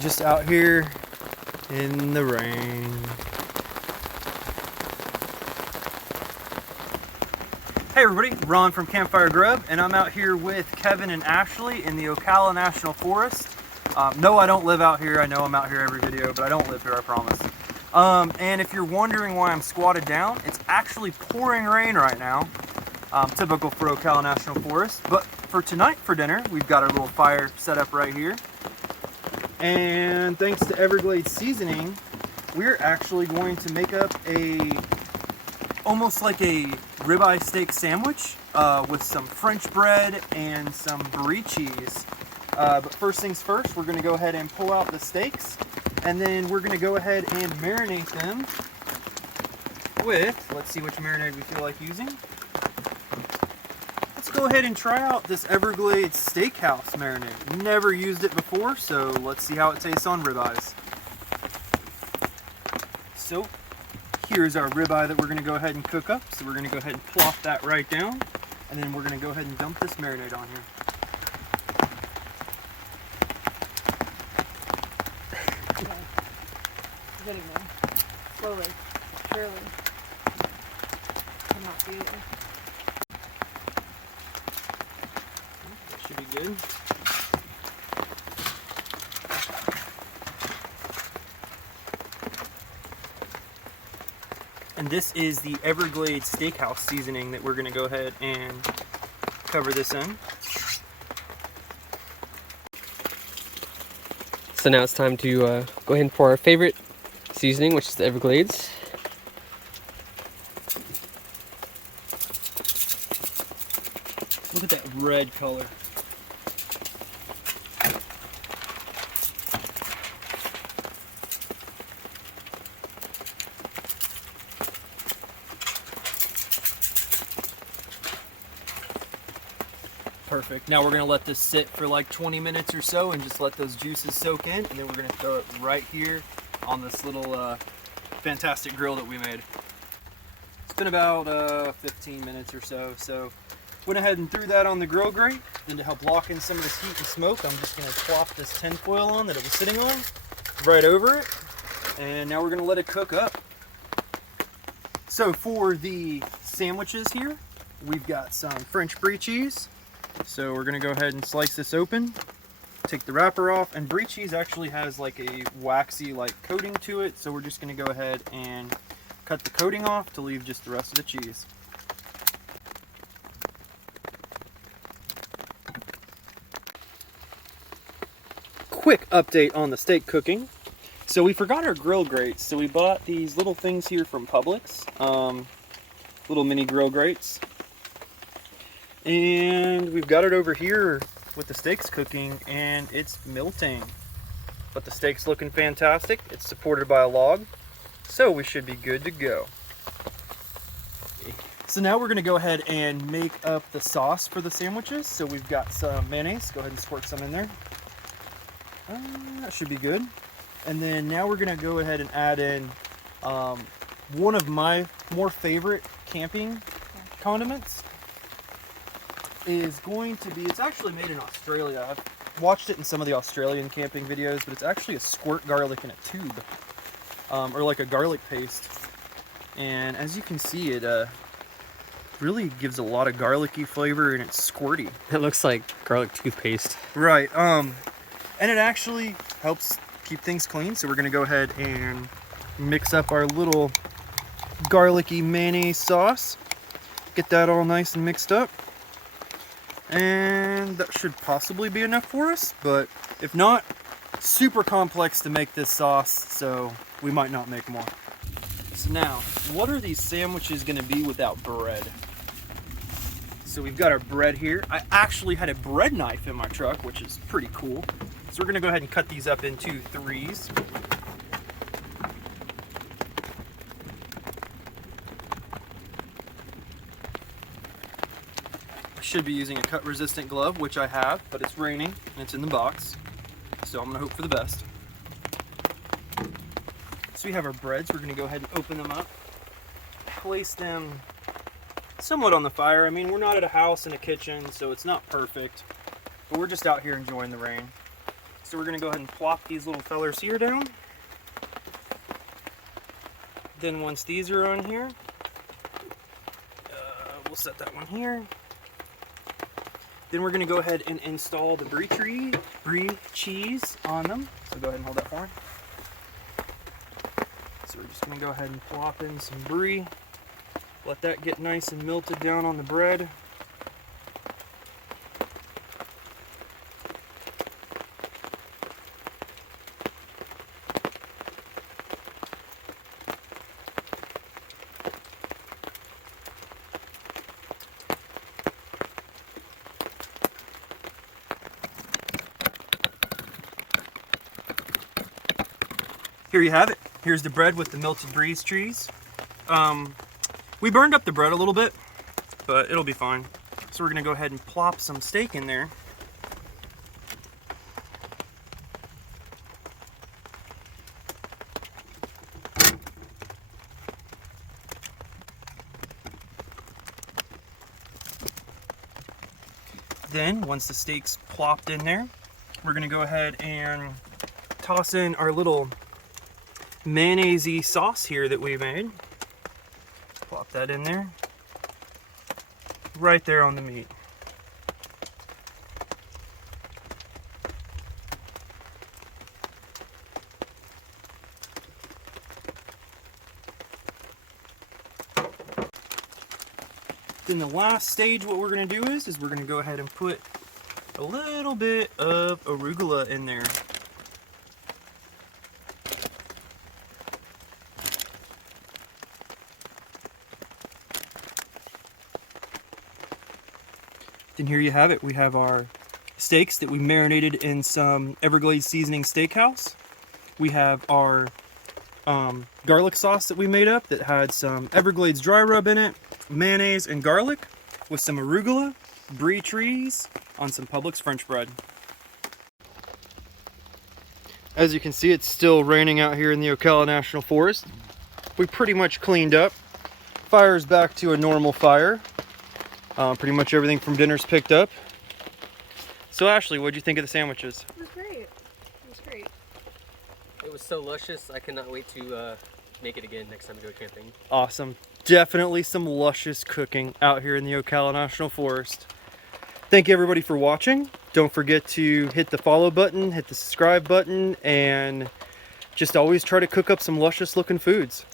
just out here in the rain. Hey everybody, Ron from CampFire Grub, and I'm out here with Kevin and Ashley in the Ocala National Forest. No, I don't live out here. I know I'm out here every video, but I don't live here, I promise. And if you're wondering why I'm squatted down, it's actually pouring rain right now. Typical for Ocala National Forest. But for tonight for dinner, we've got our little fire set up right here. And thanks to Everglades Seasoning, we're actually going to make up almost like a ribeye steak sandwich with some French bread and some brie cheese. But first things first, we're going to go ahead and pull out the steaks, and then we're going to go ahead and marinate them with, let's see which marinade we feel like using. Let's go ahead and try out this Everglades Steakhouse marinade. Never used it before, so let's see how it tastes on ribeyes. So here's our ribeye that we're going to go ahead and cook up. So we're going to go ahead and plop that right down, and then we're going to go ahead and dump this marinade on here. Getting there. Slowly, surely. Cannot be it. That should be good. And this is the Everglades Steakhouse seasoning that we're going to go ahead and cover this in. So now it's time to go ahead and pour our favorite seasoning, which is the Everglades. Look at that red color. Perfect. Now we're going to let this sit for like 20 minutes or so and just let those juices soak in, and then we're going to throw it right here on this little fantastic grill that we made. It's been about 15 minutes or so, so went ahead and threw that on the grill grate. Then to help lock in some of this heat and smoke, I'm just going to plop this tin foil on that it was sitting on right over it, and now we're going to let it cook up. So for the sandwiches here, we've got some French brie cheese. So we're going to go ahead and slice this open, take the wrapper off, and brie cheese actually has like a waxy like coating to it, so we're just going to go ahead and cut the coating off to leave just the rest of the cheese. Quick update on the steak cooking. So we forgot our grill grates, so we bought these little things here from Publix, little mini grill grates. And we've got it over here with the steaks cooking, and it's melting. But the steak's looking fantastic. It's supported by a log, so we should be good to go. So now we're going to go ahead and make up the sauce for the sandwiches. So we've got some mayonnaise. Go ahead and squirt some in there. That should be good. And then now we're going to go ahead and add in one of my more favorite camping condiments. Is going to be, it's actually made in Australia. I've watched it in some of the Australian camping videos, but it's actually a squirt garlic in a tube, or like a garlic paste. And as you can see, it really gives a lot of garlicky flavor, and it's squirty. It looks like garlic toothpaste. Right, and it actually helps keep things clean. So we're gonna go ahead and mix up our little garlicky mayonnaise sauce. Get that all nice and mixed up. And that should possibly be enough for us, but if not, super complex to make this sauce, so we might not make more. So now, what are these sandwiches going to be without bread? So we've got our bread here. I actually had a bread knife in my truck, which is pretty cool. So we're going to go ahead and cut these up into threes. Should be using a cut resistant glove, which I have, but it's raining and it's in the box, so I'm gonna hope for the best. So we have our breads. We're gonna go ahead and open them up, place them somewhat on the fire. I mean, we're not at a house in a kitchen, so it's not perfect, but we're just out here enjoying the rain. So we're gonna go ahead and plop these little fellers here down. Then once these are on here, we'll set that one here. Then we're gonna go ahead and install the brie cheese on them. So go ahead and hold that for me. So we're just gonna go ahead and plop in some brie. Let that get nice and melted down on the bread. Here you have it. Here's the bread with the melted brie cheese. We burned up the bread a little bit, but it'll be fine. So we're gonna go ahead and plop some steak in there. Then, once the steak's plopped in there, we're gonna go ahead and toss in our little mayonnaise-y sauce here that we made. Plop that in there. Right there on the meat. Then the last stage, what we're gonna do is we're gonna go ahead and put a little bit of arugula in there. And here you have it. We have our steaks that we marinated in some Everglades Seasoning Steakhouse. We have our garlic sauce that we made up that had some Everglades dry rub in it, mayonnaise and garlic with some arugula, brie cheese on some Publix French bread. As you can see, it's still raining out here in the Ocala National Forest. We pretty much cleaned up. Fire's back to a normal fire. Pretty much everything from dinner's picked up. So Ashley, what'd you think of the sandwiches? It was great. It was great. It was so luscious. I cannot wait to make it again next time we go camping. Awesome. Definitely some luscious cooking out here in the Ocala National Forest. Thank you everybody for watching. Don't forget to hit the follow button, hit the subscribe button, and just always try to cook up some luscious looking foods.